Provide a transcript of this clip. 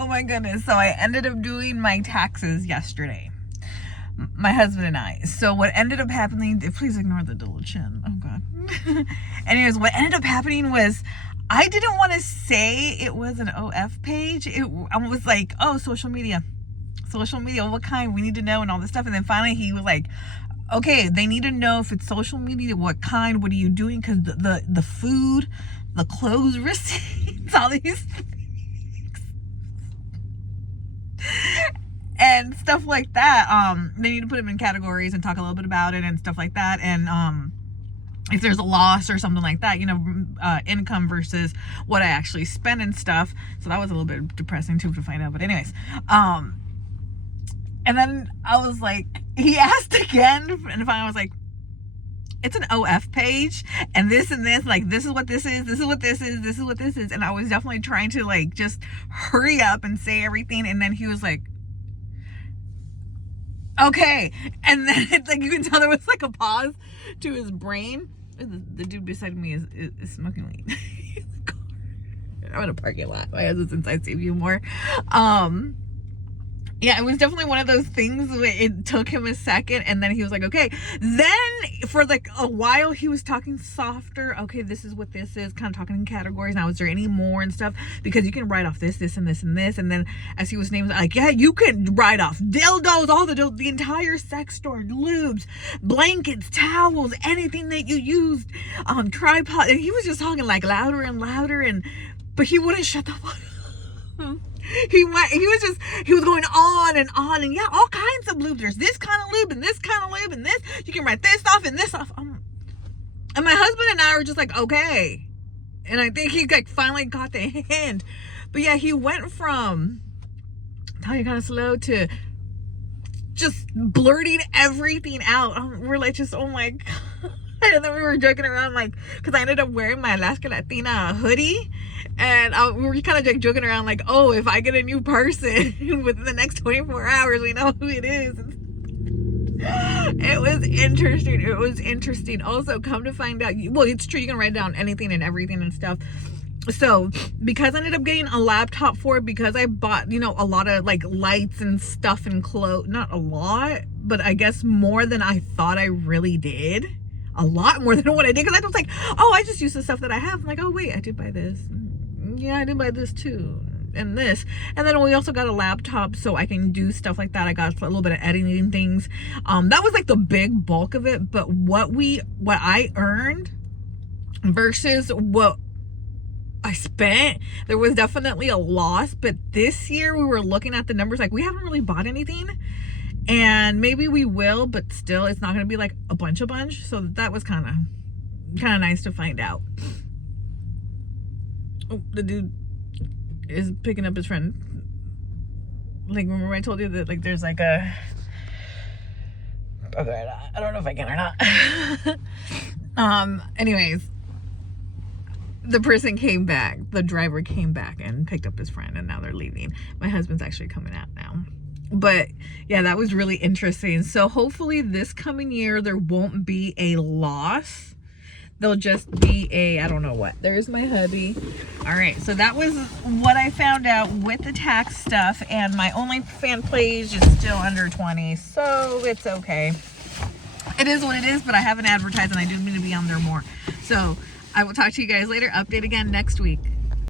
Oh my goodness. So I ended up doing my taxes yesterday. My husband and I. So what ended up happening, please ignore the double chin. Oh God. Anyways, what ended up happening was I didn't want to say it was an OF page. I was like, oh, social media, what kind? We need to know and all this stuff. And then finally he was like, okay, they need to know if it's social media, what kind, what are you doing? Because the food, the clothes receipts, all these and stuff like that. They need to put them in categories and talk a little bit about it and stuff like that. And if there's a loss or something like that, income versus what I actually spend and stuff. So that was a little bit depressing too to find out. But anyways, and then I was like, he asked again, and finally I was like, it's an OF page, and this, like, this is what this is, this is what this is, this is what this is. And I was definitely trying to, like, just hurry up and say everything. And then he was like, okay. And then it's like, you can tell there was like a pause to his brain. The dude beside me is smoking weed. I'm in a parking lot. My husband's inside Save You More. Yeah, it was definitely one of those things where it took him a second, and then he was like, okay. Then for like a while he was talking softer. Okay, this is what this is, kind of talking in categories. Now, is there any more and stuff? Because you can write off this, this, and this, and this. And then as he was naming, like, yeah, you can write off dildos, all the entire sex store, lubes, blankets, towels, anything that you used, tripod. And he was just talking like louder and louder, but he wouldn't shut the fuck up. He was going on, and yeah, all kinds of lube. There's this kind of lube and this kind of lube and this. You can write this off and this off. And my husband and I were just like, okay. And I think he like finally got the hint. But yeah, he went from talking kind of slow to just blurting everything out. We're like, just, oh my God. And then we were joking around, like, because I ended up wearing my Alaska Latina hoodie. And we were kind of like joking around, like, oh, if I get a new person within the next 24 hours, we know who it is. It was interesting. Also, come to find out, well, it's true, you can write down anything and everything and stuff. So because I ended up getting a laptop for it, because I bought, a lot of like lights and stuff and clothes, not a lot, but I guess more than I thought I really did. A lot more than what I did, because I was like, oh, I just use the stuff that I have. I'm like, oh wait, I did buy this. Yeah, I did buy this too, and this. And then we also got a laptop so I can do stuff like that. I got a little bit of editing things. That was like the big bulk of it. But what I earned versus what I spent, there was definitely a loss. But this year we were looking at the numbers, like, we haven't really bought anything. And maybe we will, but still, it's not going to be like a bunch. So that was kind of nice to find out. Oh, the dude is picking up his friend. Like, remember I told you that, like, there's like a... Okay, I don't know if I can or not. Anyways, the person came back. The driver came back and picked up his friend, and now they're leaving. My husband's actually coming out now. But yeah, that was really interesting. So hopefully this coming year there won't be a loss. There'll just be a, I don't know what. There's my hubby. All right, so that was what I found out with the tax stuff, and my OnlyFans page is still under 20, so it's okay. It is what it is, but I haven't advertised, and I do need to be on there more. So I will talk to you guys later. Update again next week.